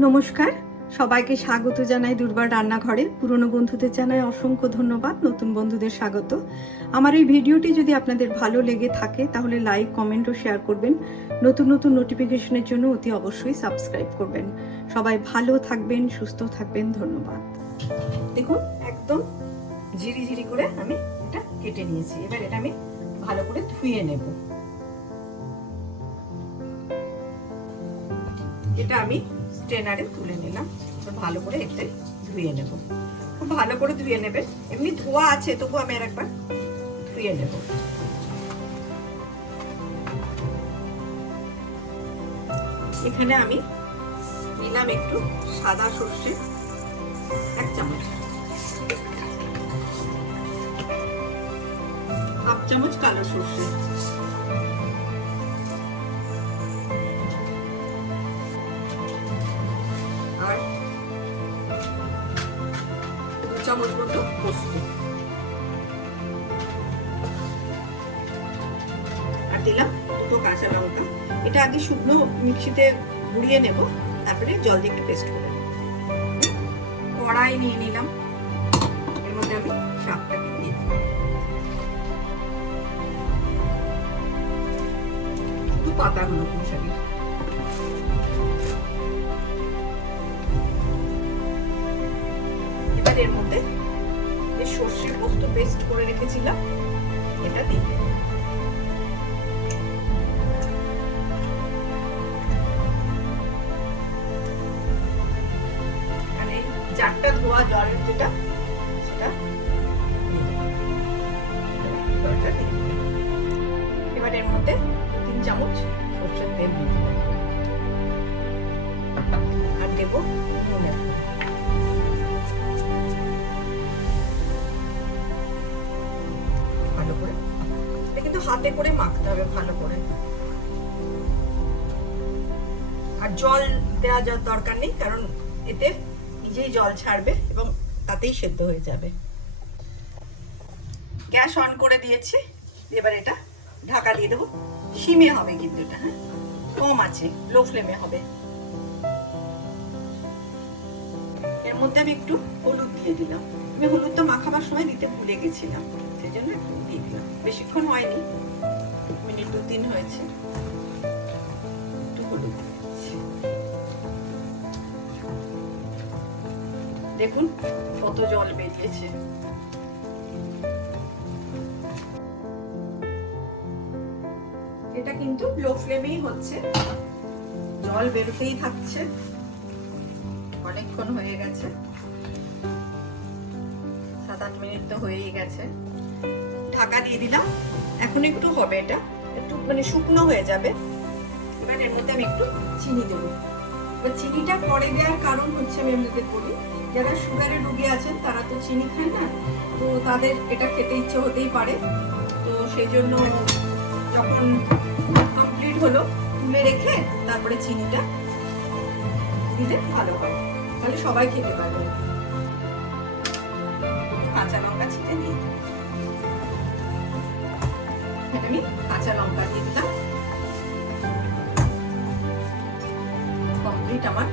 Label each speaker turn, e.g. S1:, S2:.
S1: নমস্কার। সবাইকে স্বাগত জানাই দুর্বার রান্নাঘরে পুরনো বন্ধুদের জানাই অসংখ্য ধন্যবাদ, নতুন বন্ধুদের স্বাগত। আমার এই ভিডিওটি যদি আপনাদের ভালো লেগে থাকে, তাহলে লাইক, কমেন্ট ও শেয়ার করবেন। নতুন নতুন নোটিফিকেশনের জন্য অতি অবশ্যই সাবস্ক্রাইব করবেন। সবাই ভালো থাকবেন, সুস্থ থাকবেন, ধন্যবাদ। দেখুন, একদম ঝিরি ঝিরি করে আমি এটা কেটে নিয়েছি। এবার এটা আমি ভালো করে ধুয়ে নেব। এটা আমি স্ট্রেনারে তুলে নিলাম। ভালো করে এতে ধুয়ে নেব। খুব ভালো করে ধুয়ে নেবেন এমনি ধোয়া আছে তবু আমি আর একবার ধুয়ে নেব। এখানে আমি নিলাম একটু সাদা সর্ষে, এক চামচ। হাফ চামচ কালো সর্ষে। চামচ মতো পোস্ত। আর দিলাম দুটো কাঁচা লঙ্কা। এটা আগে শুকনো মিক্সিতে গুঁড়িয়ে নেব, তারপরে জল দিয়ে একটু পেস্ট করে নেব। কড়াই নিয়ে নিলাম। এর মধ্যে আমি শাকটাকে দিয়ে একটু পাতাগুলো কুচাবি এবার এর মধ্যে যে সর্ষের পোস্ত পেস্ট করে রেখেছিলাম, এটা দিই এই ধোয়া জলের যেটা, সেটা এবার এর মধ্যে তিন চামচ সর্ষের তেল দিলাম। আর দেবো নুনের হাতে করে মাখতে হবে ভালো করে। আর জল দেওয়া যাওয়ার দরকার নেই, কারণ এতে নিজেই জল ছাড়বে এবং তাতেই সেদ্ধ হয়ে যাবে। গ্যাস অন করে দিয়েছি, এবার এটা ঢাকা দিয়ে দেবো। সিমে হবে কিন্তু এটা হ্যাঁ? কম আছে, লো ফ্লেমে হবে। এর মধ্যে আমি একটু হলুদ দিয়ে দিলাম। আমি হলুদ তো মাখাবার সময় দিতে ভুলে গেছিলাম সেই জন্য একটু দিয়ে দিলাম। বেশিক্ষণ হয়নি, মিনিট দু তিন হয়েছে। একটু হলুদ দেখুন কত জল বেরিয়েছে। এটা কিন্তু লো ফ্লেমেই হচ্ছে। জল বেরোতেই থাকছে। অনেকক্ষণ হয়ে গেছে। সাত আট মিনিট তো হয়েই গেছে। ঢাকা দিয়ে দিলাম। এখন একটু হবে এটা। একটু মানে শুকনো হয়ে যাবে। এবার এর মধ্যে আমি একটু চিনি দেবো। এবার চিনিটা পরে দেওয়ার কারণ হচ্ছে আমি আপনাদের বলি, যারা সুগারের রোগী আছেন, তারা তো চিনি খান না, তো তাদের এটা খেতে ইচ্ছে হতেই পারে। তো সেই জন্য যখন কমপ্লিট হলো, তুলে রেখে তারপরে চিনিটা দিলে ভালো হয়। তাহলে সবাই খেতে পারবে। কাঁচা লঙ্কা ছিটে দিয়ে আমি কাঁচা লঙ্কা দিয়ে দিলাম। কমপ্লিট আমার